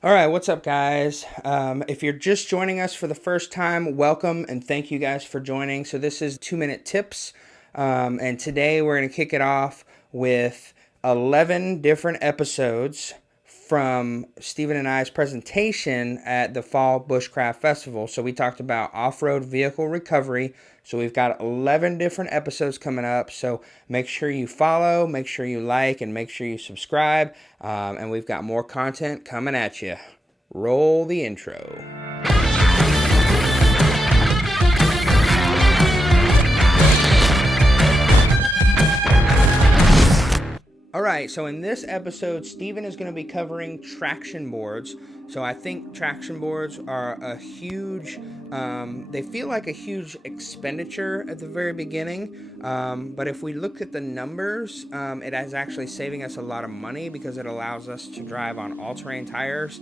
All right, what's up, guys? If you're just joining us for the first time, welcome and thank you guys for joining. So, this is 2 Minute Tips, and today we're going to kick it off with 11 different episodes from Stephen and I's presentation at the Fall Bushcraft Festival. So, we talked about off-road vehicle recovery. So, we've got 11 different episodes coming up. So, make sure you follow, make sure you like, and make sure you subscribe. And we've got more content coming at you. Roll the intro. All right, so in this episode, Stephen is going to be covering traction boards. So I think traction boards are a huge, they feel like a huge expenditure at the very beginning. But if we look at the numbers, it is actually saving us a lot of money because it allows us to drive on all-terrain tires.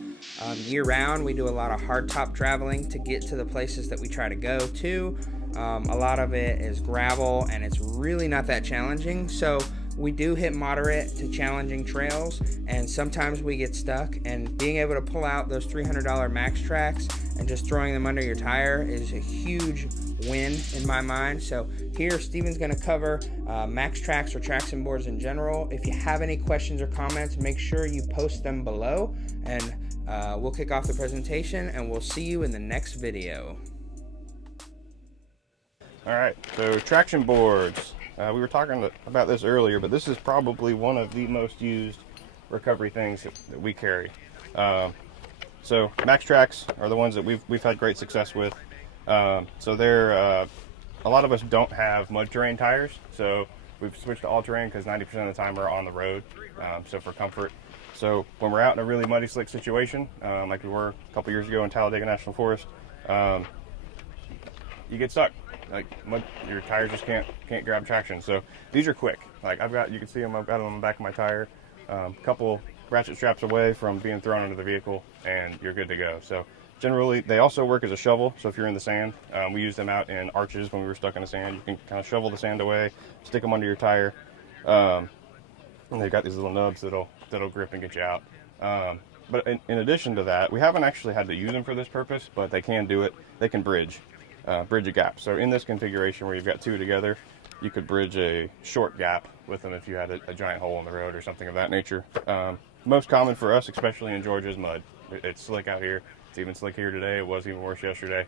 Year round, we do a lot of hardtop traveling to get to the places that we try to go to. A lot of it is gravel, and it's really not that challenging. So we do hit moderate to challenging trails, and sometimes we get stuck, and being able to pull out those $300 max tracks and just throwing them under your tire is a huge win in my mind. So here Steven's going to cover max tracks or traction boards in general. If you have any questions or comments, make sure you post them below, and we'll kick off the presentation, and we'll see you in the next video. All right, so traction boards. We were talking about this earlier, but this is probably one of the most used recovery things that we carry. So max tracks are the ones that we've had great success with. So they're a lot of us don't have mud terrain tires, so we've switched to all terrain because 90% of the time we're on the road. So for comfort. So when we're out in a really muddy, slick situation, like we were a couple years ago in Talladega National Forest, you get stuck. Like your tires just can't grab traction. So these are quick. Like you can see them. I've got them on the back of my tire. Couple ratchet straps away from being thrown into the vehicle, and you're good to go. So generally, they also work as a shovel. So if you're in the sand, we use them out in arches when we were stuck in the sand. You can kind of shovel the sand away, stick them under your tire, and they've got these little nubs that'll grip and get you out. But in addition to that, we haven't actually had to use them for this purpose, but they can do it. They can bridge a gap. So in this configuration where you've got two together, you could bridge a short gap with them if you had a giant hole in the road or something of that nature. Most common for us, especially in Georgia, is mud. It's slick out here. It's even slick here today. It was even worse yesterday.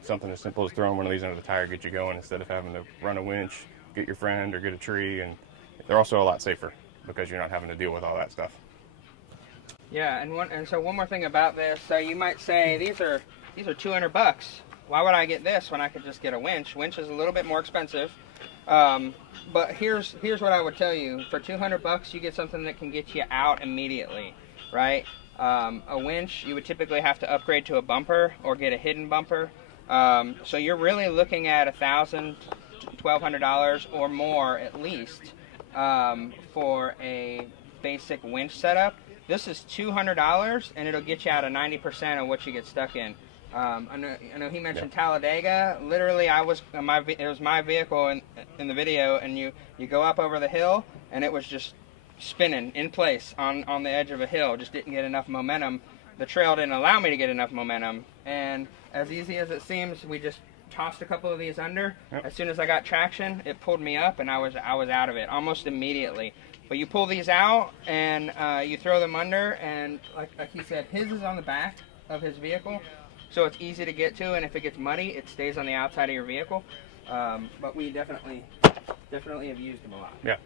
Something as simple as throwing one of these under the tire get you going instead of having to run a winch, get your friend, or get a tree. And they're also a lot safer because you're not having to deal with all that stuff. Yeah, and so one more thing about this. So you might say these are $200. Why would I get this when I could just get a winch? Winch is a little bit more expensive, but here's what I would tell you. For $200, you get something that can get you out immediately, right? A winch, you would typically have to upgrade to a bumper or get a hidden bumper. So you're really looking at $1,000 to $1,200 or more at least for a basic winch setup. This is $200, and it'll get you out of 90% of what you get stuck in. I know he mentioned Talladega. Literally, it was my vehicle in the video, and you go up over the hill, and it was just spinning in place on the edge of a hill. Just didn't get enough momentum. The trail didn't allow me to get enough momentum, and as easy as it seems, we just tossed a couple of these under. Yep. As soon as I got traction, it pulled me up, and I was out of it almost immediately. But you pull these out, and you throw them under, and like he said, his is on the back of his vehicle. So it's easy to get to, and if it gets muddy, it stays on the outside of your vehicle. But we definitely have used them a lot. Yeah,